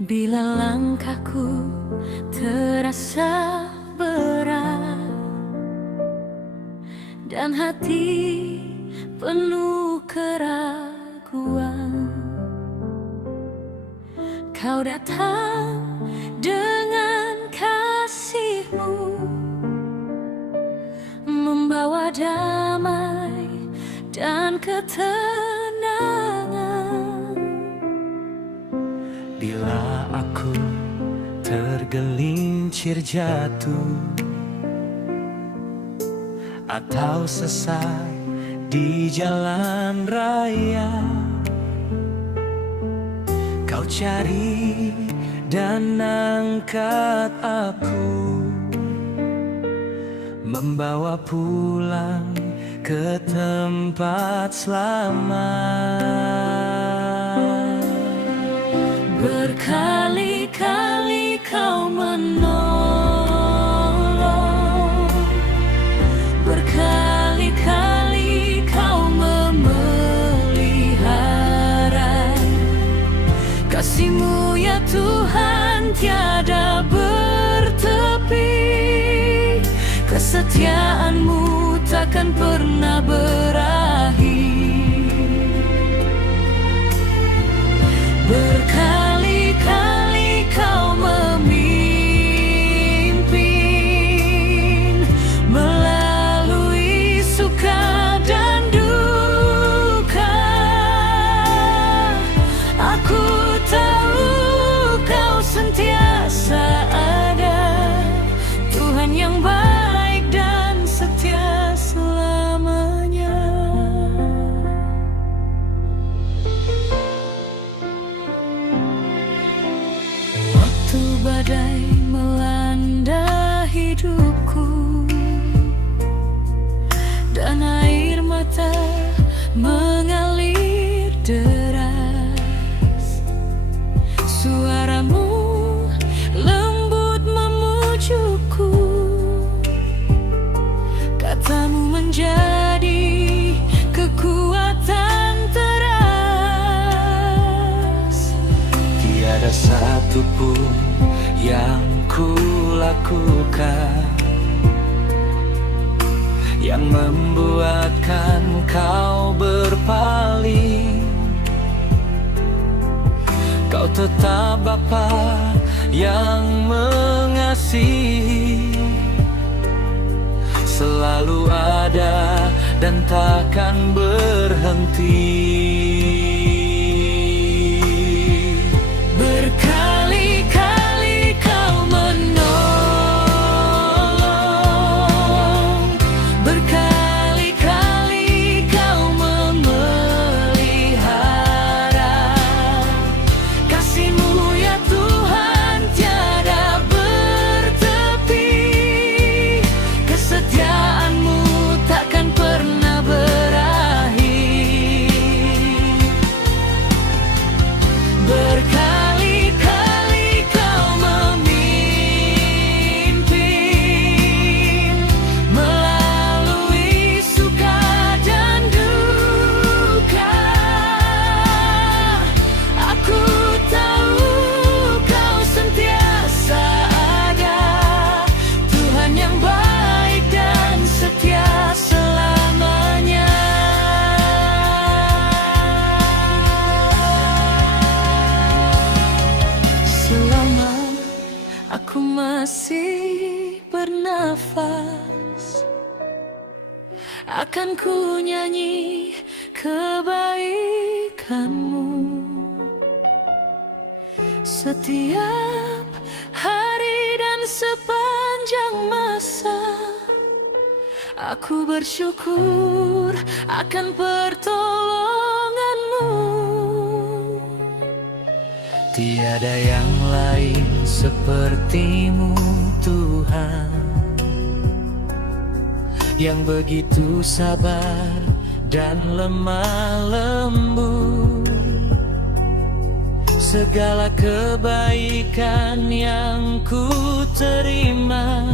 Bila langkahku terasa berat dan hati penuh keraguan, Kau datang dengan kasih-Mu, membawa damai dan ketenangan. Bila aku tergelincir jatuh atau sesat di jalan raya, Kau cari dan angkat aku, membawa pulang ke tempat selamat. Berkali-kali Kau menolong, berkali-kali Kau memelihara. Kasih-Mu ya Tuhan tiada bertepi, kesetiaan-Mu takkan pernah berakhir. Berkali-kali Kau memimpin melalui suka dan duka. Aku tahu Kau sentiasa ada, Tuhan yang baik dan setia selamanya. Waktu badai melanda hidupku dan air mata mengalir deras, suara-Mu lembut memujukku, kata-Mu menjadi kekuatan teras. Tiada satu pun yang ku lakukan yang membuatkan Kau berpaling. Kau tetap Bapa yang mengasihi, selalu ada dan takkan berhenti. Berkali-kali Kau menolong, berkali-kali Kau memelihara. Kasih-Mu ya Tuhan tiada bertepi, kesetiaan-Mu takkan pernah berakhir. Berkali-kali Kau memimpin melalui suka dan duka. Aku tahu Kau sentiasa ada, Tuhan yang baik dan setia selamanya. Selama aku masih bernafas, akan ku nyanyi kebaikan-Mu. Setiap hari dan sepanjang masa, aku bersyukur akan pertolongan-Mu. Tiada yang lain seperti-Mu Tuhan, yang begitu sabar dan lemah lembut. Segala kebaikan yang ku terima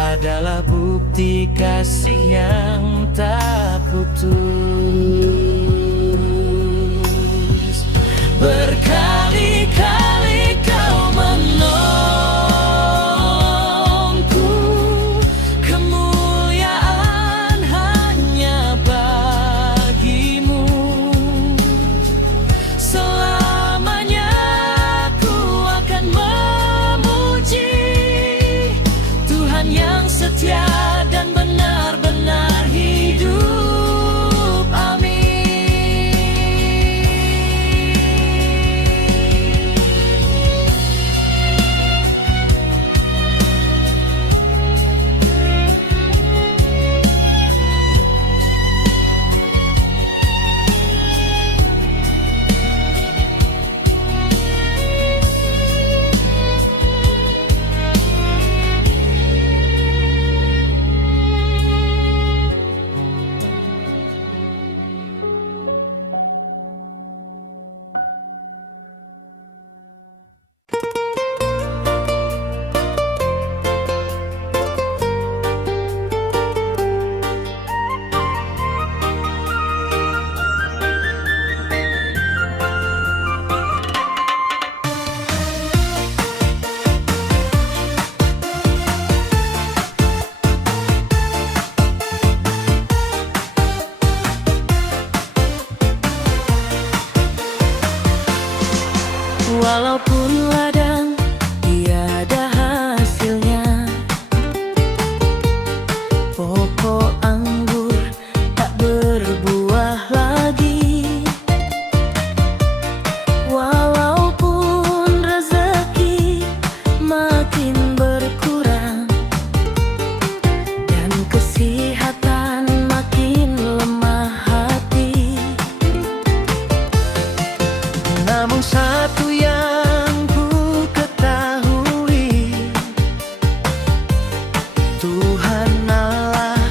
adalah bukti kasih yang tak putus. Berkah Walaupun ladang tiada hasilnya, pokok anggur tak berbuah lagi. Walaupun rezeki makin berkurang dan kesehatan makin lemah hati, namun satu yang ku ketahui, Tuhan Allah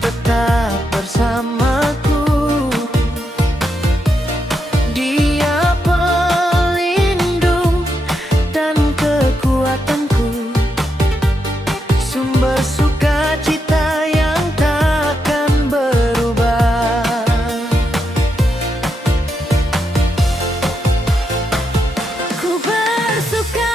tetap bersamaku. Dia pelindung dan kekuatanku, sumber sukacita yang takkan berubah. Ku bersuka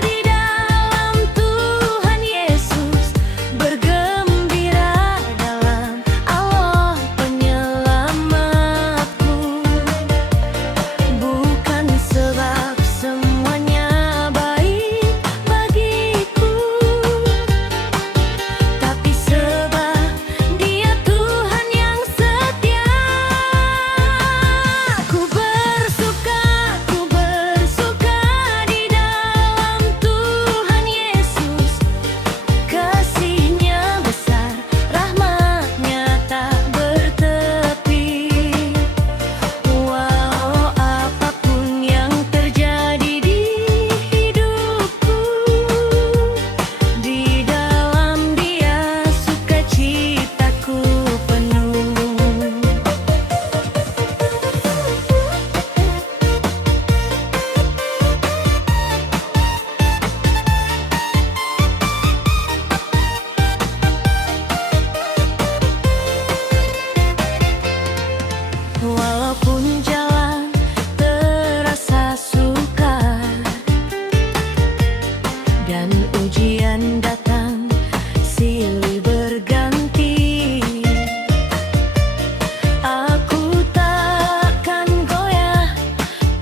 di dalam Tuhan Yesus, bergembira dalam Allah penyelamatku. Bukan sebab semuanya baik bagiku, tapi sebab Dia Tuhan yang setia. Ku bersuka di dalam Tuhan Yesus, kasih-Nya besar, rahmat-Nya tak bertepi. Walau apapun yang terjadi di hidupku, di dalam Dia sukacitaku penuh. Walaupun jalan terasa sukar dan ujian datang silih berganti, aku takkan goyah,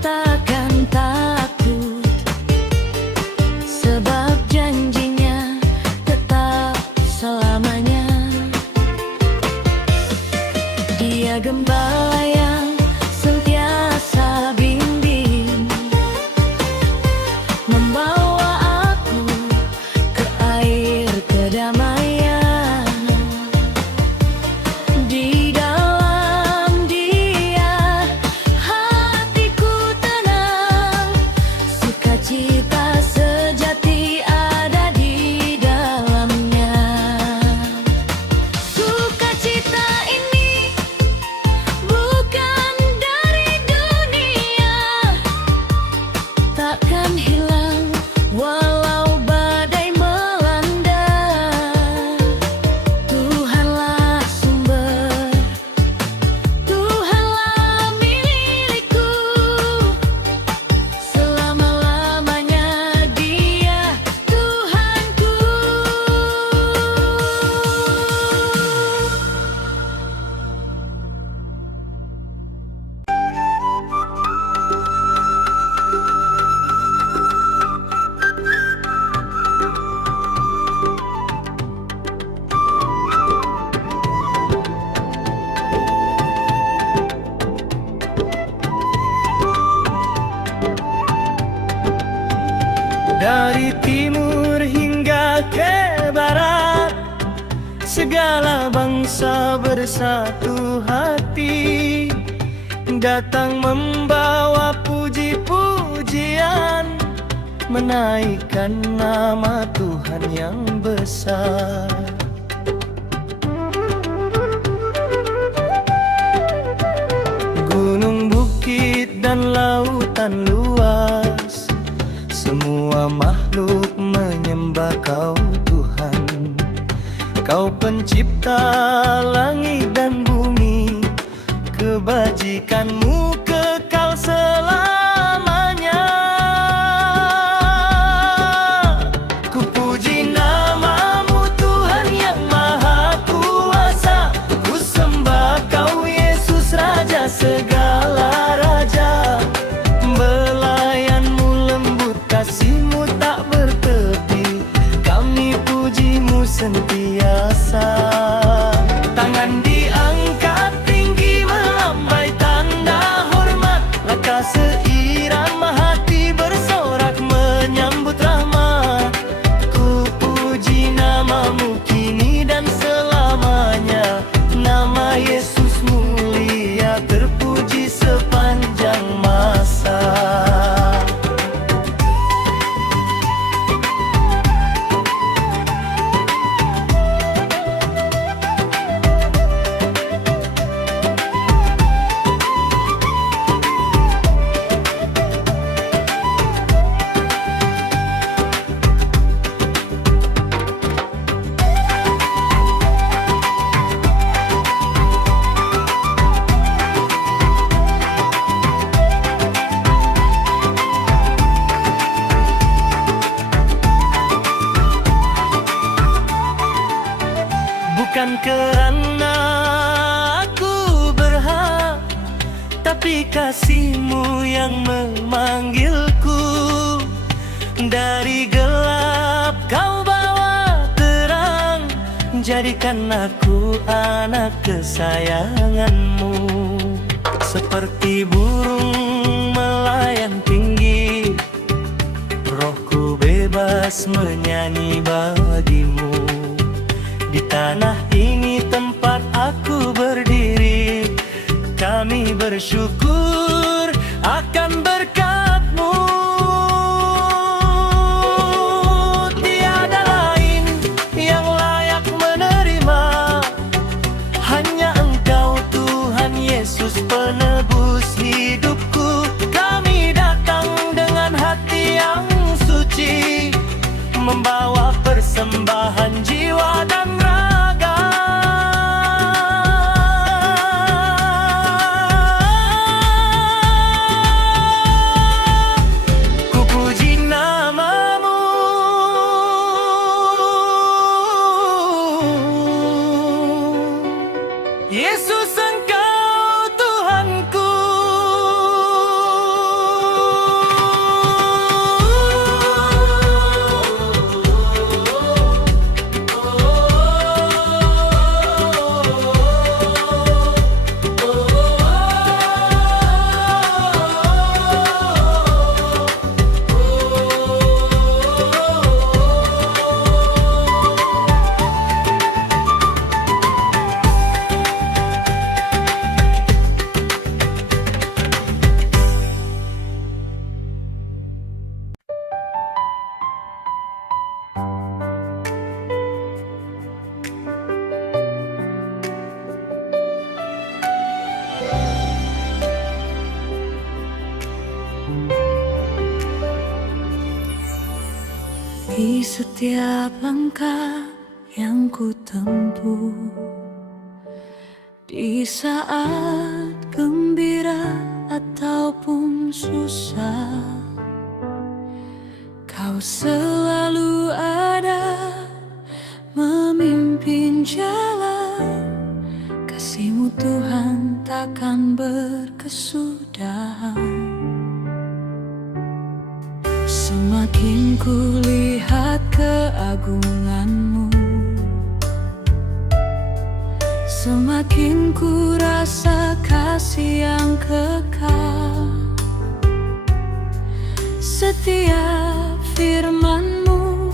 takkan takut, sebab janji-Nya tetap selamanya. Dia gembala yang sentiasa bimbing, membawa aku ke air kedamaian. Di dalam Dia hatiku tenang, sukacita sejati ada di dalamnya. Sukacita ini bukan dari dunia, takkan hilang walau badai melanda. Tuhanlah sumber, Tuhanlah milikku, selama-lamanya Dia Tuhanku. Dari timur hingga ke barat, segala bangsa bersatu hati, datang membawa puji-pujian, menaikkan nama Tuhan yang besar. Gunung, bukit, dan lautan luas, semua makhluk menyembah Kau Tuhan. Kau pencipta langit dan bumi, kebajikan-Mu kekal selamanya. Ku puji nama-Mu Tuhan yang Maha Kuasa, ku sembah Kau Yesus Raja segala raja. diangkat tinggi melambai tanda hormat. Langkah seirama hati bersorak menyambut rahmat. Ku puji namamu kini dan selamanya. Nama Yesus mulia terpuji sepanjang masa. Bukan kerana aku berhak, tapi kasih-Mu yang memanggilku. Dari gelap Kau bawa terang, jadikan aku anak kesayangan-Mu. Seperti burung melayang tinggi, rohku bebas menyanyi bagi-Mu. Di tanah ini tempat aku berdiri, kami bersyukur akan berkat-Mu. Tiada lain yang layak menerima, hanya Engkau Tuhan Yesus penebus hidupku. Kami datang dengan hati yang suci, membawa persembahan jiwa dan raga. Ku puji namamu, Yesus, Engkau Tuhanku. Di setiap langkah yang ku tempuh, di saat gembira ataupun susah, Kau selalu ada memimpin jalan. Kasih-Mu Tuhan takkan berkesudahan. Semakin ku lihat keagungan-Mu, semakin ku rasa kasih yang kekal. Setiap firman-Mu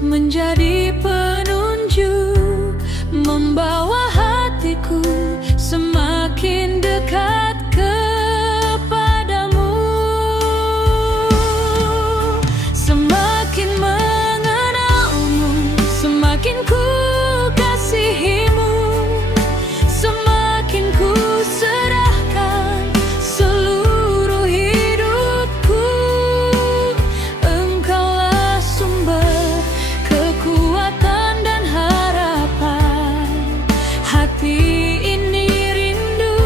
menjadi penunjuk, membawa hatiku semakin dekat kepadamu. Semakin mengenal-Mu, semakin ku kasihi-Mu, semakin ku serahkan seluruh hidupku. Engkaulah sumber kekuatan dan harapan. Hati ini rindu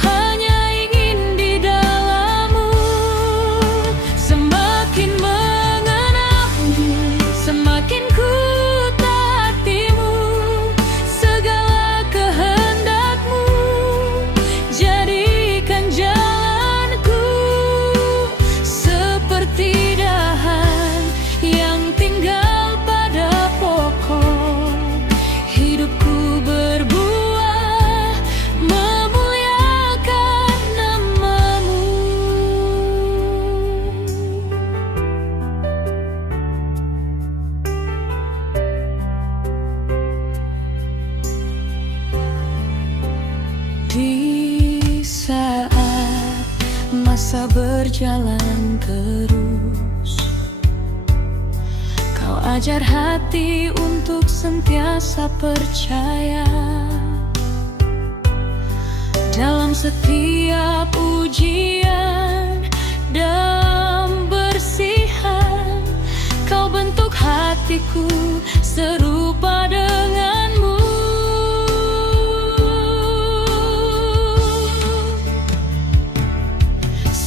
hanya ingin di dalam-Mu. Semakin mengenal-Mu, semakin ku taati-Mu. Segala kehendak-Mu jadikan jalanku seperti dahan yang tinggal pada pokok. Hidupku berbuah bisa berjalan terus. Kau ajar hati untuk sentiasa percaya dalam setiap ujian dan bersihan. Kau bentuk hatiku serupa denganmu.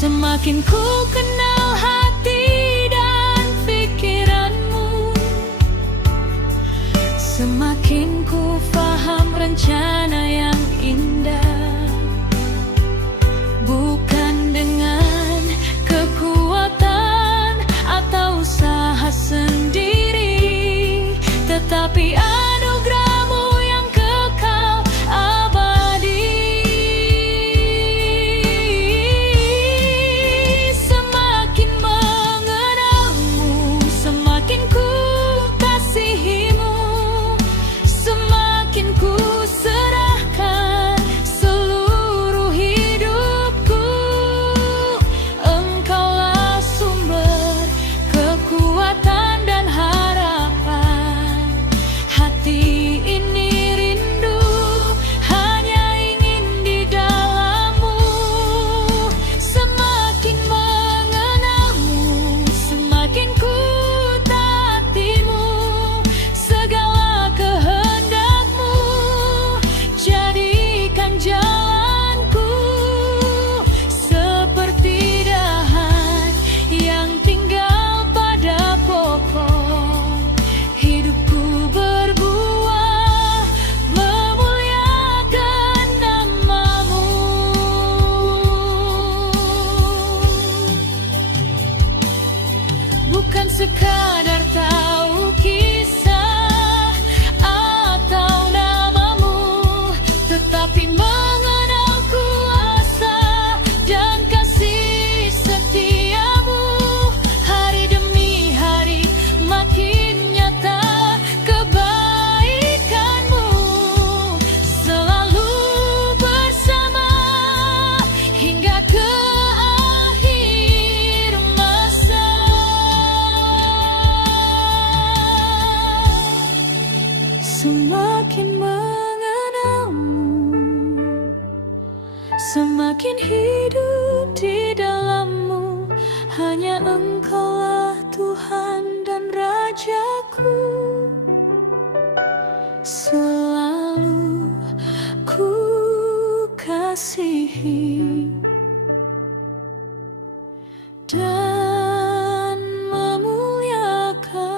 Semakin ku kenal hati dan pikiranmu, semakin ku faham rencana yang indah. Bukan dengan kekuatan atau usaha sendiri, tetapi anugerah-Mu yang kekal abadi. Semakin mengenalmu, semakin ku kasihi-Mu, semakin ku serahkan seluruh hidupku. Engkaulah sumber kekuatan dan harapan. Hati ini rindu hanya ingin di dalam-Mu. Semakin mengenalmu, semakin ku taati-Mu. Segala kehendak-Mu jadikan jalanku seperti dahan yang tinggal pada pokok. Hidupku berbuah memuliakan nama-Mu. Bukan sekadar tahu kisah atau nama-Mu, tetapi mengenal kuasa dan kasih setia-Mu. Hari demi hari makin nyata kebaikan-Mu, selalu bersama hingga ke akhir masa. Semakin mengenalmu, semakin hidup di dalam-Mu. Hanya Engkaulah Tuhan dan Rajaku. Selalu ku kasihi dan memuliakan-Mu.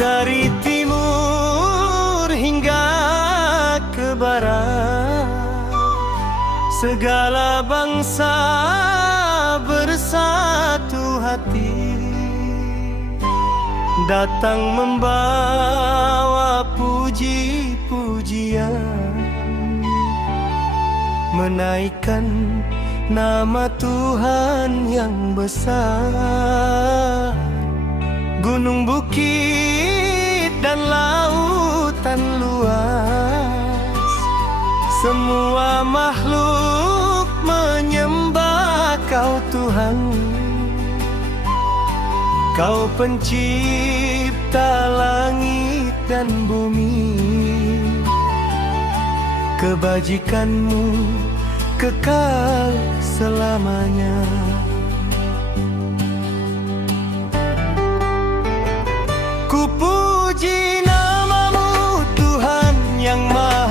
Dari timur hingga ke barat, segala bangsa bersatu hati, datang membawa puji-pujian, menaikkan nama Tuhan yang besar. Gunung, bukit, dan lautan luas, semua makhluk menyembah Kau Tuhan. Kau pencipta langit dan bumi, kebajikan-Mu kekal selamanya. Ku puji nama-Mu Tuhan yang Maha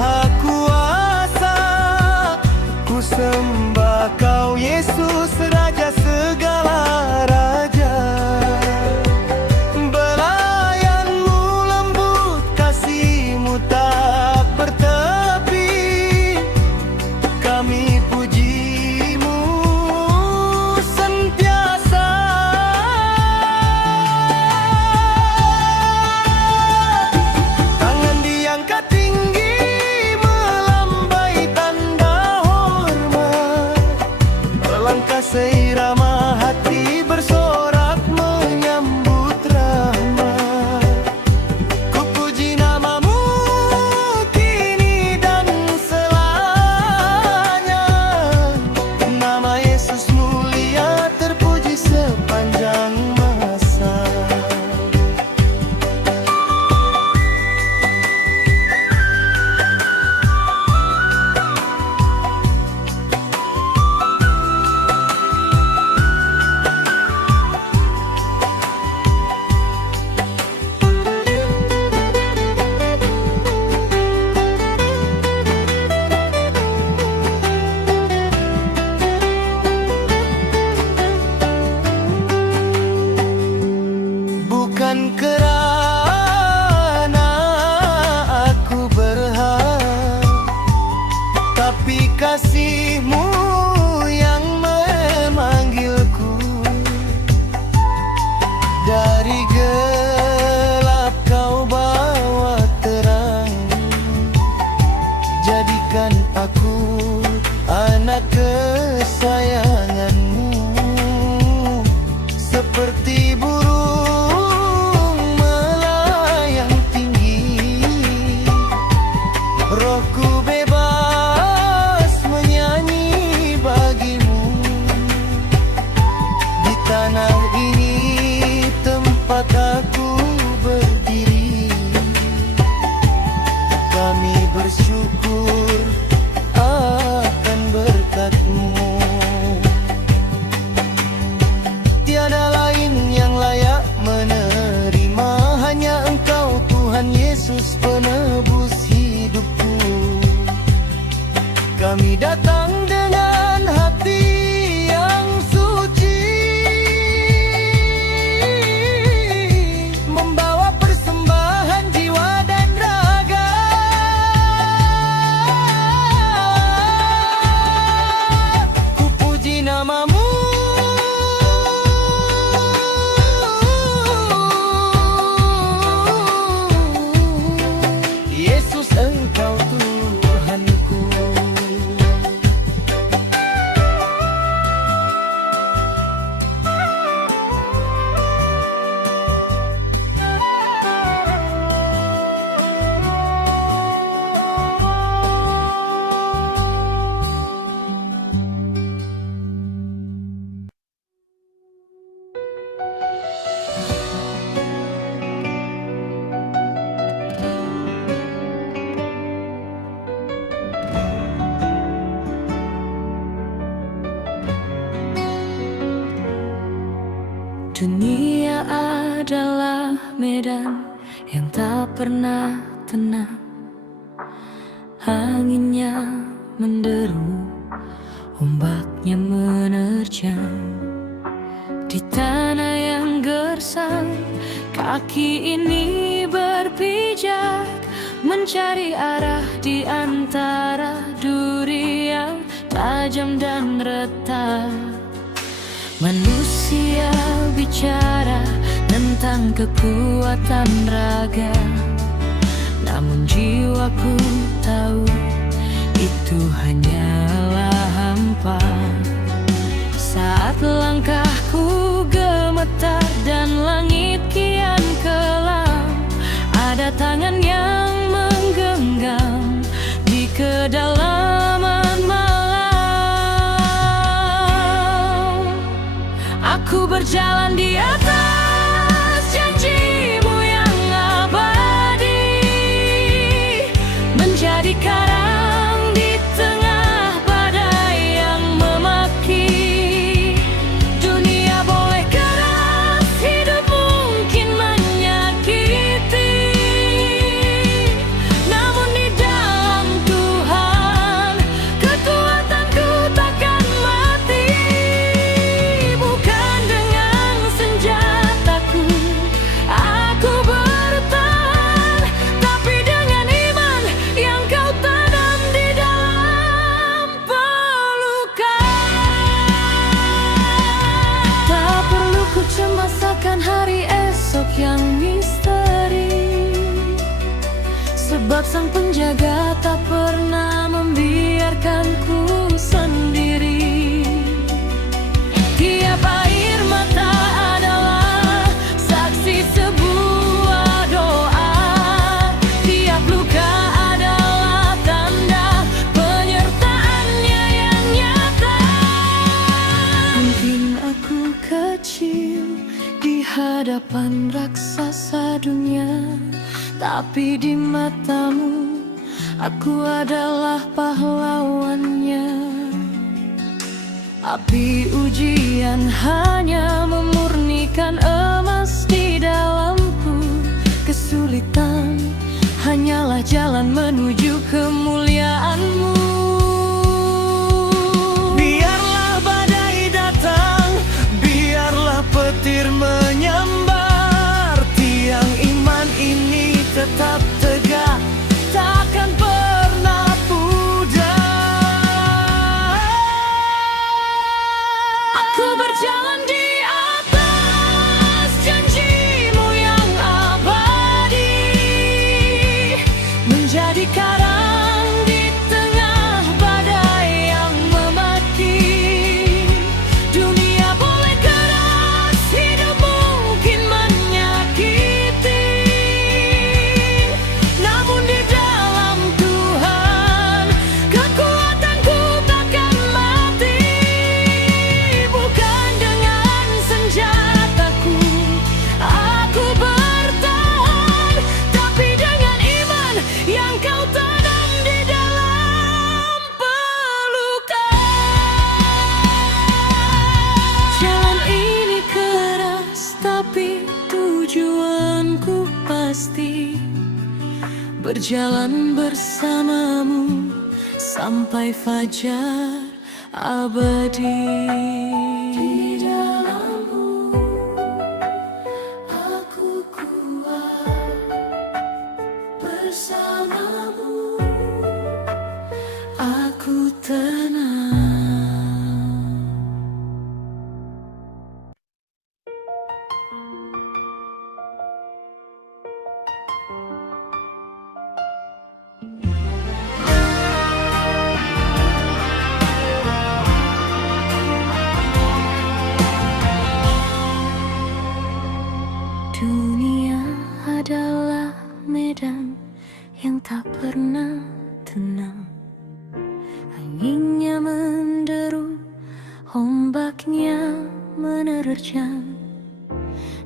kerana aku berhak, tapi kasih-Mu yang memanggilku dari gelap. Kau bawa terang, jadikan aku anak kesayangan-Mu, seperti burung melayang tinggi. Rohku bebas menyanyi bagi-Mu di tanah ini tempat aku berdiri. Kami bersyukur akan berkat-Mu. Tiada lain yang layak menerima, hanya Engkau Tuhan Yesus penebus hidupku. Kami datang dengan hati yang suci, membawa persembahan jiwa dan raga. Ku puji nama-Mu, Yesus, Engkau Tuhanku. Dunia adalah medan yang tak pernah tenang. Anginnya menderu, ombaknya menerjang. Di tanah yang gersang, kaki ini berpijak, mencari arah di antara duri yang tajam dan retak. Manusia bicara tentang kekuatan raga, namun jiwaku tahu itu hanyalah hampa. Saat langkahku gemetar dan langit kian kelam, ada tangan yang menggenggam di kedalaman malam. Aku berjalan di atas janji-Mu yang abadi, menjadi karang di tengah badai yang memaki. Dunia boleh keras, hidup mungkin menyakiti, namun di dalam Tuhan kekuatanku takkan mati. Bukan dengan senjataku aku bertahan, tapi dengan iman yang Kau tanam di dalam pelukan. Tak perlu ku cemaskan hari esok yang misteri, sebab Sang Penjaga tak pernah membiarkanku sendiri. Tiap air mata adalah saksi sebuah doa, tiap luka adalah tanda penyertaan-Nya yang nyata. Mungkin aku kecil di hadapan raksasa dunia, tapi di mata-Mu aku adalah pahlawannya. Api ujian hanya memurnikan emas di dalamku. Kesulitan hanyalah jalan menuju kemuliaan-Mu. Biarlah badai datang, biarlah petir menyambar, tujuanku pasti berjalan bersamamu sampai fajar abadi. Di dalammu aku kuat, bersamamu aku tenang. Dunia adalah medan yang tak pernah tenang. Anginnya menderu, ombaknya menerjang.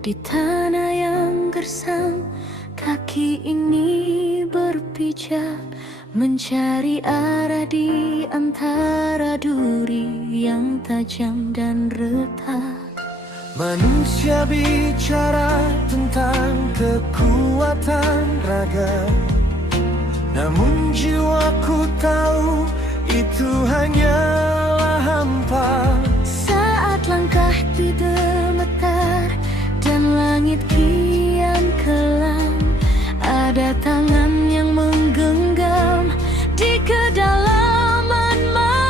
Di tanah yang gersang, kaki ini berpijak, mencari arah di antara duri yang tajam dan retak. Manusia bicara tentang kekuatan raga, namun jiwaku tahu itu hanyalah hampa. Saat langkah digemetar dan langit kian kelam, ada tangan yang menggenggam di kedalaman malam.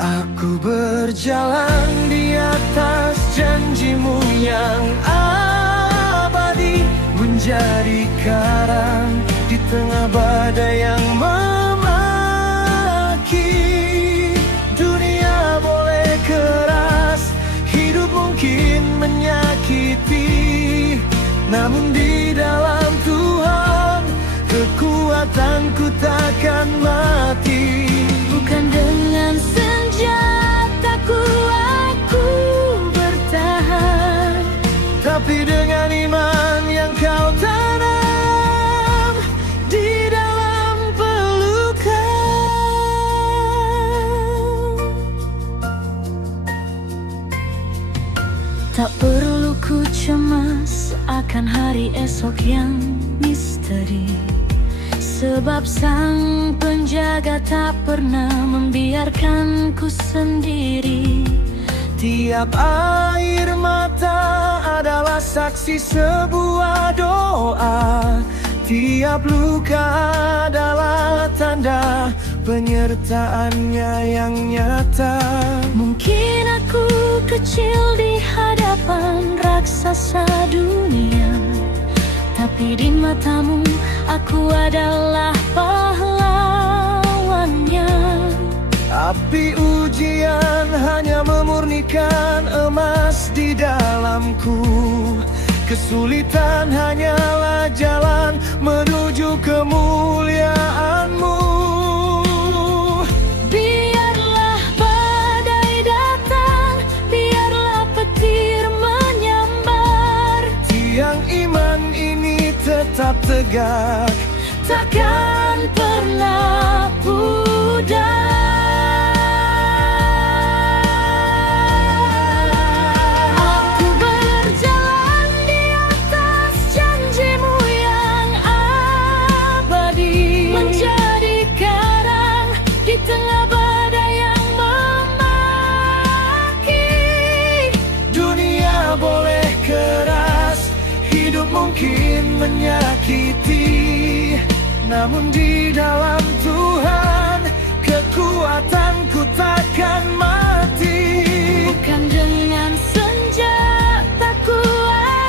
Aku berjalan di atas janjimu yang abadi, menjadi karang di tengah badai yang memaki. Dunia boleh keras, hidup mungkin menyakiti, namun di dalam Tuhan kekuatanku takkan mati. Bukan dengan senjataku aku bertahan, tapi dengan iman yang kau tanam di dalam pelukan. Tak perlu ku cemas akan hari esok yang misteri, sebab sang penjaga tak pernah membiarkanku sendiri. Tiap air mata adalah saksi sebuah doa, tiap luka adalah tanda penyertaannya yang nyata. Mungkin aku kecil di hadapan raksasa dunia, tapi di matamu aku adalah pahlawannya. Api ujian hanya memurnikan emas di dalamku. Kesulitan hanyalah jalan menuju kemuliaanmu. Biarlah badai datang, biarlah petir menyambar, Tiang iman ini tetap tegak, takkan pernah pudar. Aku berjalan di atas janjimu yang abadi, menjadi karang di tengah badai yang memaki. dunia boleh keras, hidup mungkin menyakiti, namun di dalam Tuhan kekuatanku takkan mati. Bukan dengan senjataku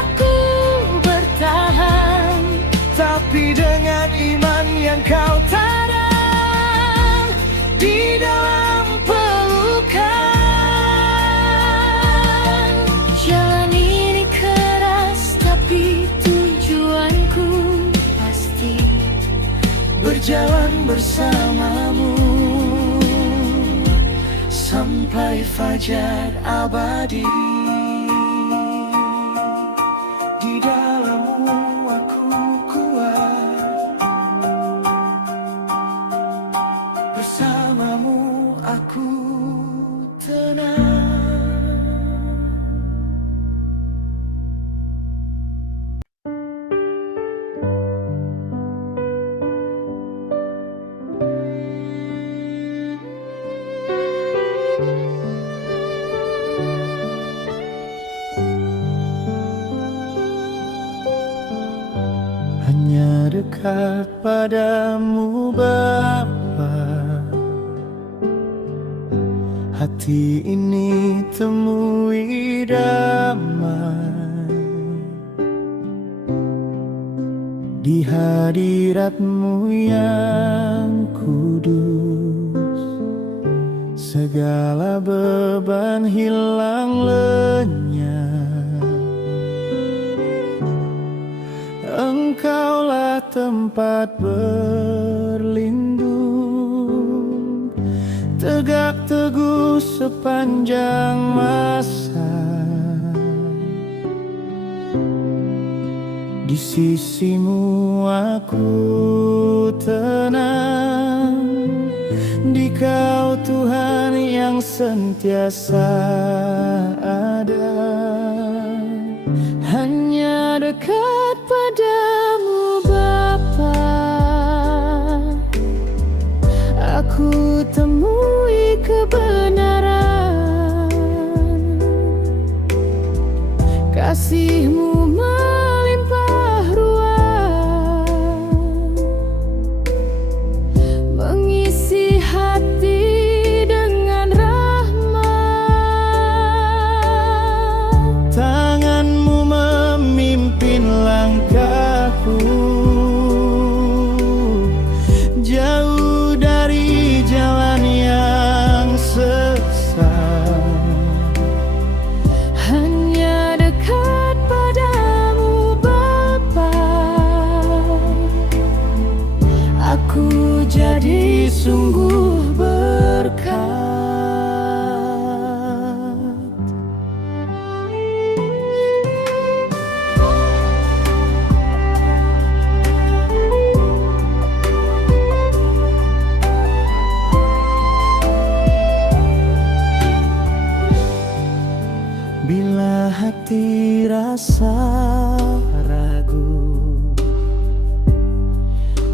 aku bertahan, Tapi dengan iman yang kau tanam di dalam pelukan. jalan ini keras tapi tujuanku pasti Berjalan bersamamu sampai fajar abadi. Di dalammu aku kuat, bersamamu aku tenang. dekat padamu Bapa, hati ini temui damai di hadirat-Mu yang kudus. Segala beban hilang lenyap, Engkaulah tempat berlindung, tegak teguh sepanjang masa. Di sisi-Mu aku tenang, di Kau Tuhan yang sentiasa ada. Hanya dekat padamu Bapa, aku temui kebenaran. Kasih-Mu melimpah ruah, mengisi hati dengan rahmat. Tangan-Mu memimpin langkahku, jauh dari jalan yang sesat. Hanya dekat padamu Bapa, aku jadi sungguh berkat. Bila hati rasa ragu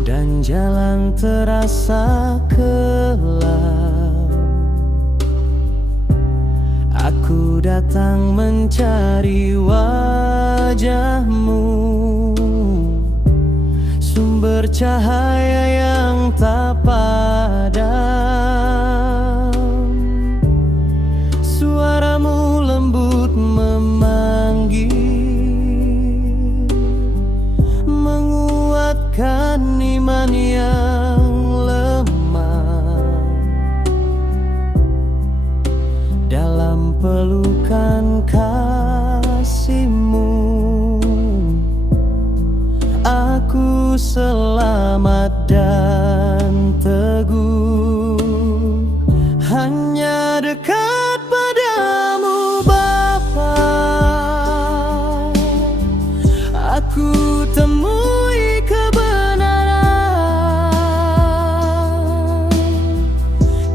dan jalan terasa kelam, aku datang mencari wajah-Mu, sumber cahaya yang tak padam. Suara-Mu lembut memanggil, menguatkan iman yang lemah. Dalam pelukan kasih-Mu, aku selamat dan teguh. Hanya dekat padamu Bapa, aku temui kebenaran.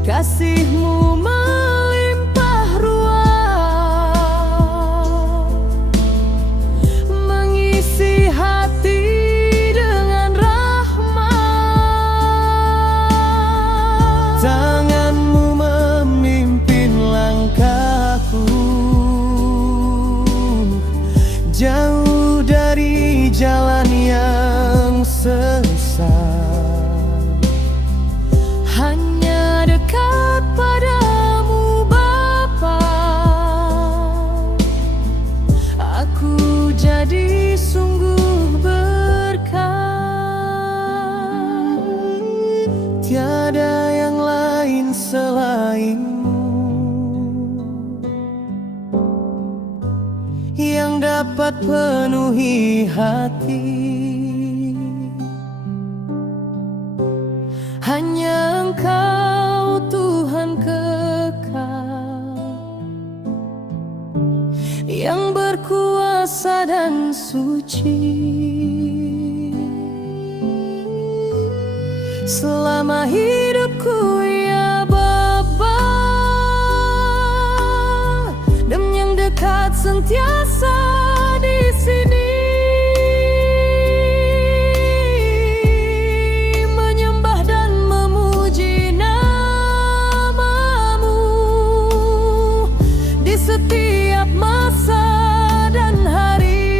Kasih-Mu melimpah ruah, mengisi hati dengan rahmat. Tangan-Mu memimpin langkahku, jauh dari jalan yang sesat. Hanya dekat padamu Bapa, aku jadi sungguh berkat. Tiada yang lain selain-Mu yang dapat penuhi hati. Hanya Engkau Tuhan kekal, yang berkuasa dan suci. Selama hidupku ya Bapa, Dem yang dekat sentiasa di sini, menyembah dan memuji nama-Mu di setiap masa dan hari.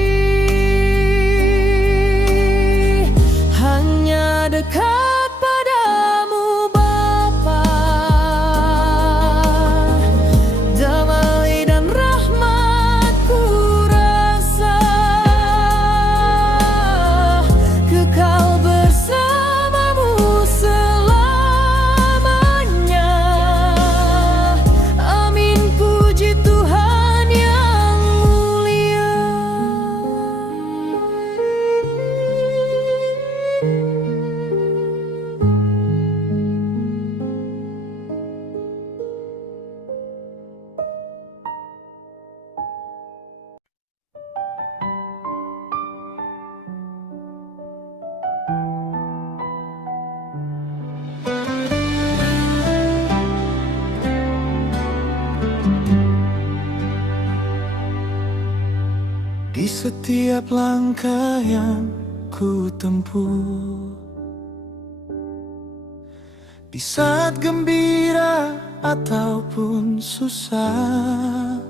di setiap langkah yang ku tempuh. Di saat gembira ataupun susah,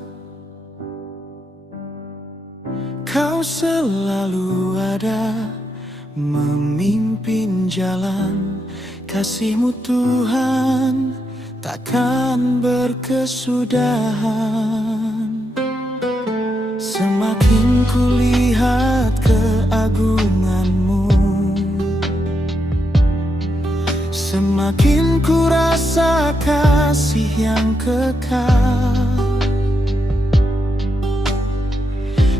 Kau selalu ada, memimpin jalan. Kasih-Mu Tuhan takkan berkesudahan. Semakin kulihat keagungan-Mu, semakin ku rasa kasih yang kekal.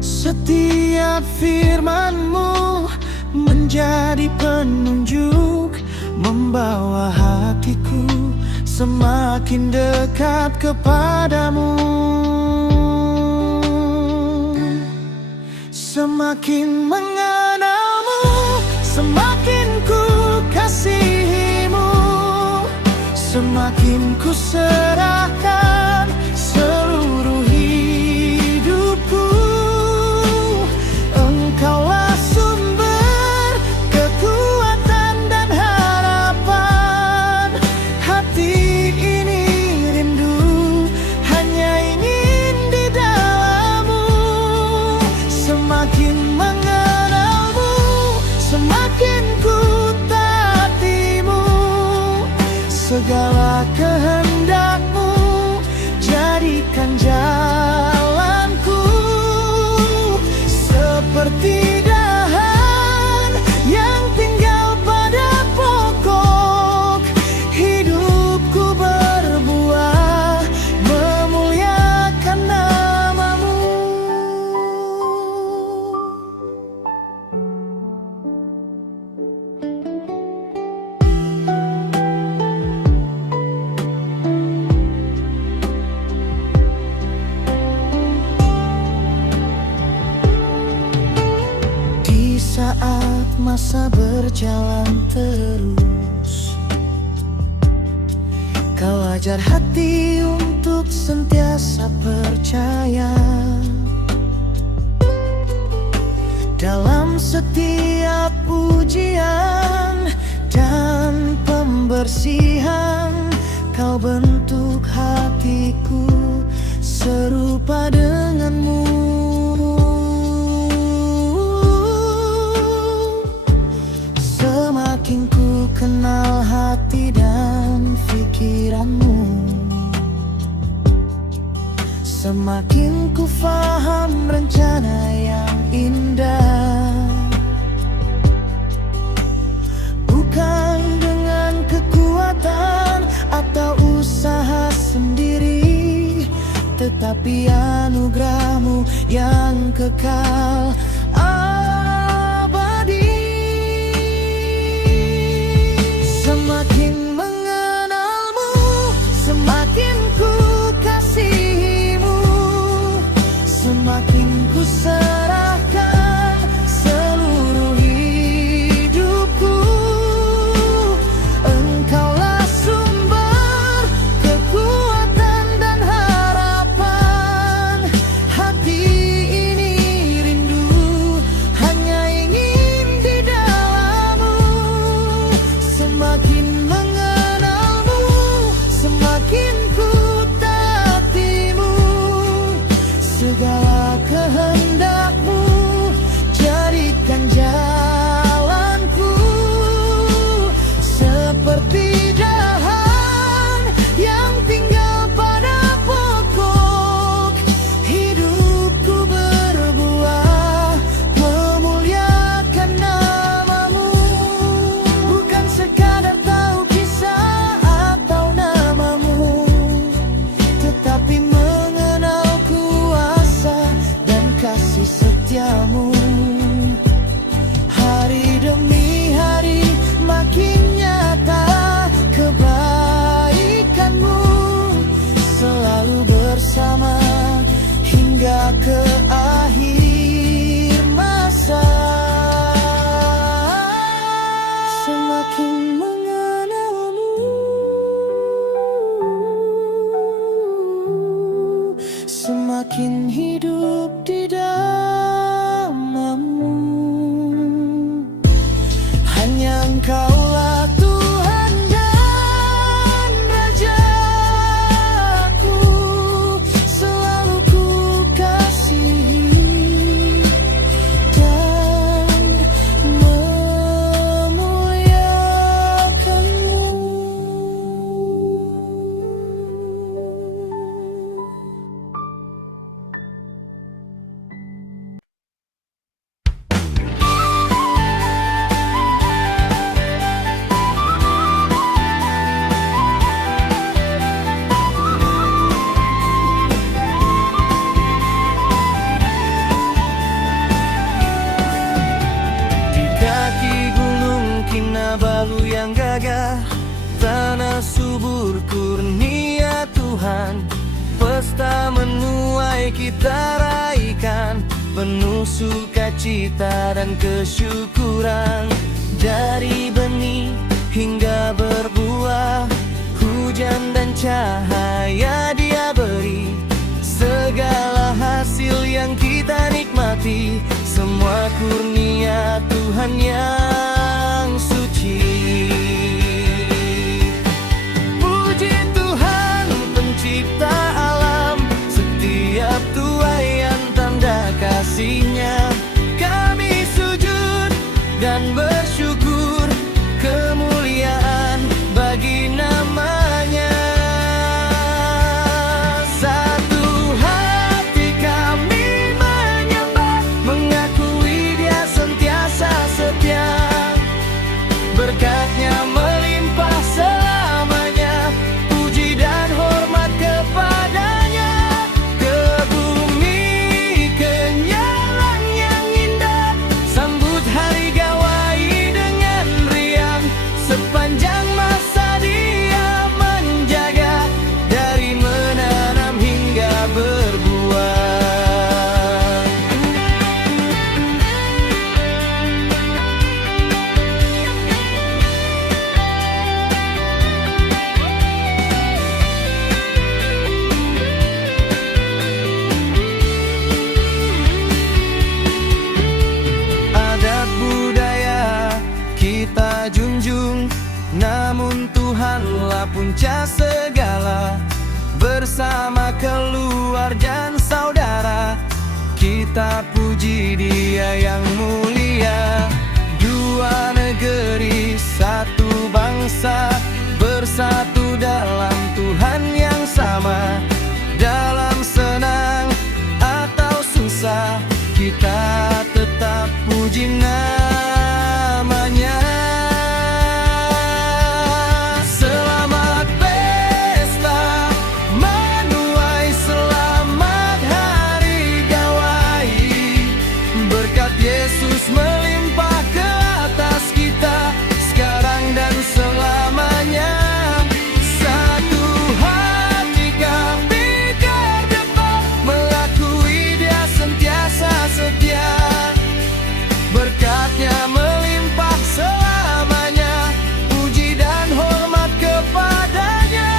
Setiap firman-Mu menjadi penunjuk, membawa hatiku semakin dekat kepadamu. Semakin mengenal-Mu, semakin ku kasihi-Mu, semakin ku serahkan seluruh hidupku. Engkaulah sumber kekuatan dan harapan. Hati ini rindu, hanya ingin di dalam-Mu. Semakin mengenal-Mu, semakin ku taati-Mu. Segala kehendak-Mu jadikan jalanku. Seperti dahan yang tinggal pada pokok, hidupku berbuah memuliakan nama-Mu. Di saat masa berjalan terus, Kau ajar hati untuk sentiasa percaya. Dalam setiap ujian dan pembersihan, Kau bentuk hatiku serupa dengan-Mu. Semakin ku kenal hati dan pikiran-Mu, semakin ku faham rencana yang indah. Bukan dengan kekuatan atau usaha sendiri, tetapi anugerah-Mu yang kekal abadi. Semakin mengenal-Mu, semakin ku kasihi-Mu, semakin ku serahkan seluruh hidupku. Engkaulah sumber kekuatan dan harapan. Hati ini rindu, hanya ingin di dalam-Mu. Semakin mengenal-Mu, semakin ku taati-Mu. Segala kehendak-Mu jadikan jalanku. Seperti dahan yang tinggal pada pokok, hidupku berbuah memuliakan nama-Mu. Bukan sekadar tahu kisah atau nama-Mu, tetapi mengenal kuasa dan kasih setia-Mu. Hari demi hari makin nyata kebaikan-Mu, selalu bersama hingga ke akhir masa. Semakin mengenal-Mu, semakin hidup di dalam kita raikan, penuh sukacita dan kesyukuran. Dari benih hingga berbuah, hujan dan cahaya Dia beri. Segala hasil yang kita nikmati, semua kurnia Tuhan yang suci. Puji Tuhan pencipta alam, setiap tuaian tanda kasih-Nya. Kami sujud dan bersyukur, kemuliaan bagi nama-Nya. Satu hati kami menyembah, mengakui Dia sentiasa setia. Berkat-Nya melimpah selamanya, puji dan hormat kepada-Nya. Ke bumi kenyalang yang indah, sambut hari gawai dengan riang. Sepanjang masa Dia menjaga, dari menanam hingga berbuah. Adat budaya kita junjung, namun Tuhanlah punca segala. Bersama keluarga dan saudara, kita puji Dia yang mulia. Dua negeri, satu bangsa, bersatu dalam Tuhan yang sama. Dalam senang atau susah, kita tetap puji nama-Nya. Selamat pesta menuai, selamat hari gawai. Berkat Yesus melimpah ke atas kita, sekarang dan selamanya. Satu hati kami terdepan, mengakui Dia sentiasa setia. Berkat-Nya melimpah selamanya, puji dan hormat kepada-Nya.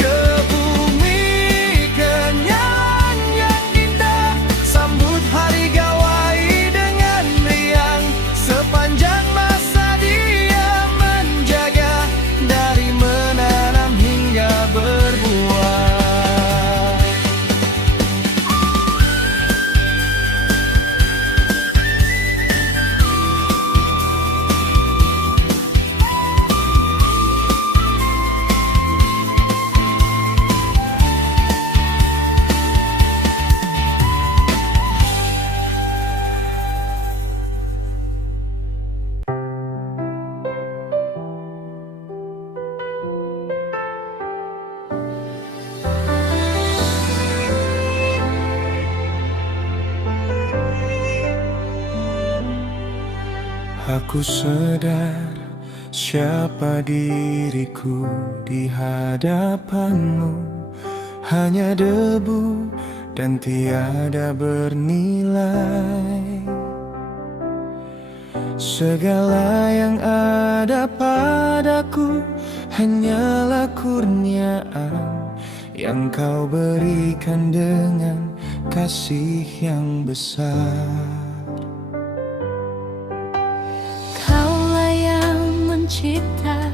Ke bumi kenyalang yang indah, sambut hari gawai dengan riang. Sepanjang masa Dia menjaga, dari menanam hingga berbuah. Aku sadar siapa diriku di hadapan-Mu, hanya debu dan tiada bernilai. Segala yang ada padaku hanyalah kurniaan yang Kau berikan dengan kasih yang besar. Mencipta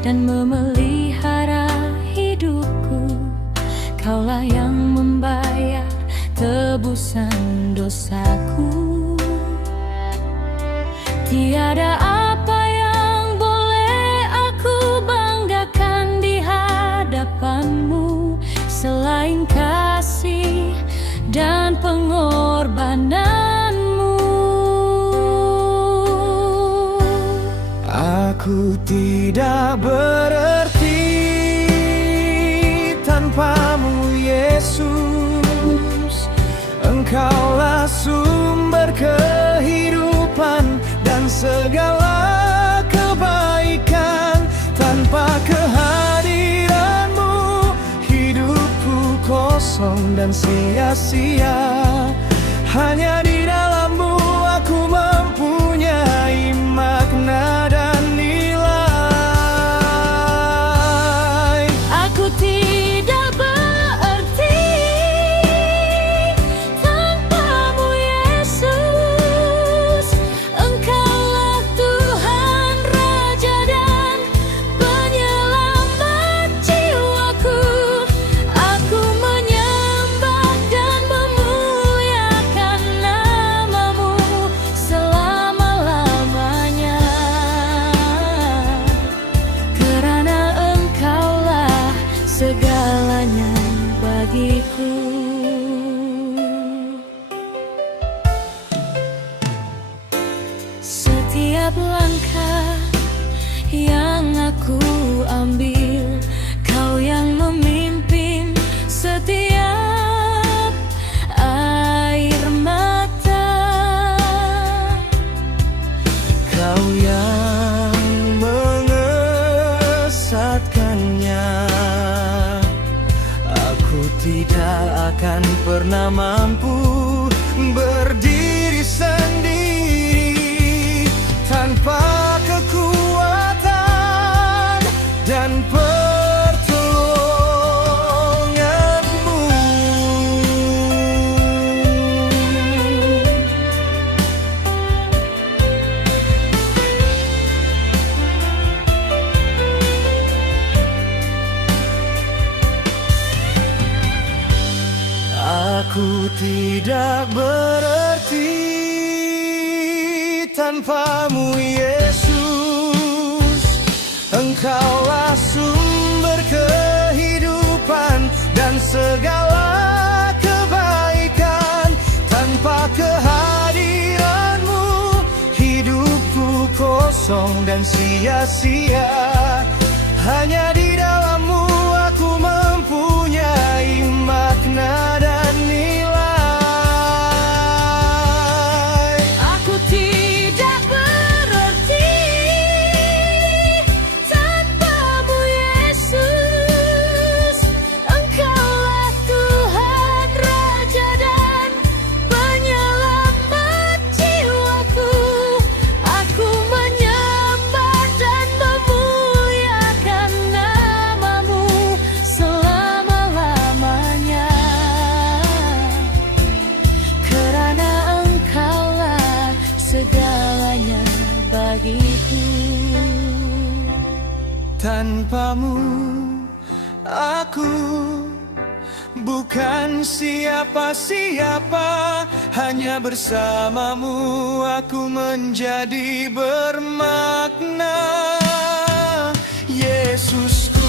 dan memelihara hidupku, Kaulah yang membayar tebusan dosaku. Tiada apa yang boleh aku banggakan di hadapan-Mu, selain kasih dan pengorbanan. Aku tidak berarti tanpa-Mu, Yesus. Engkaulah sumber kehidupan dan segala kebaikan. Tanpa kehadiran-Mu, hidupku kosong dan sia-sia. Hanya di dalam-Mu aku mempunyai makna dan nilai. Aku tidak berarti tanpa-Mu, Yesus. Engkaulah Tuhan, Raja dan penyelamat jiwaku. Aku menyembah dan memuliakan nama-Mu selama-lamanya. Karena Engkaulah segalanya bagiku. Setiap langkah yang aku ambil, Kau yang memimpin setiap air mata. Kau yang mengesatkannya. Aku tidak akan pernah mampu berdiri sendiri tanpa kekuatan dan pertolongan-Mu. Aku tidak berarti tanpa-Mu, Yesus. Engkaulah sumber kehidupan dan segala kebaikan. Tanpa kehadiran-Mu, hidupku kosong dan sia-sia. Hanya di dalam-Mu aku mempunyai makna dan nilai. Aku tidak berarti tanpa-Mu, Yesus. Engkaulah Tuhan, Raja dan penyelamat jiwaku. Aku menyembah dan memuliakan nama-Mu selama-lamanya. Karena Engkaulah segalanya bagiku. Tanpa-Mu aku bukan siapa-siapa. Hanya bersama-Mu aku menjadi bermakna, Yesusku.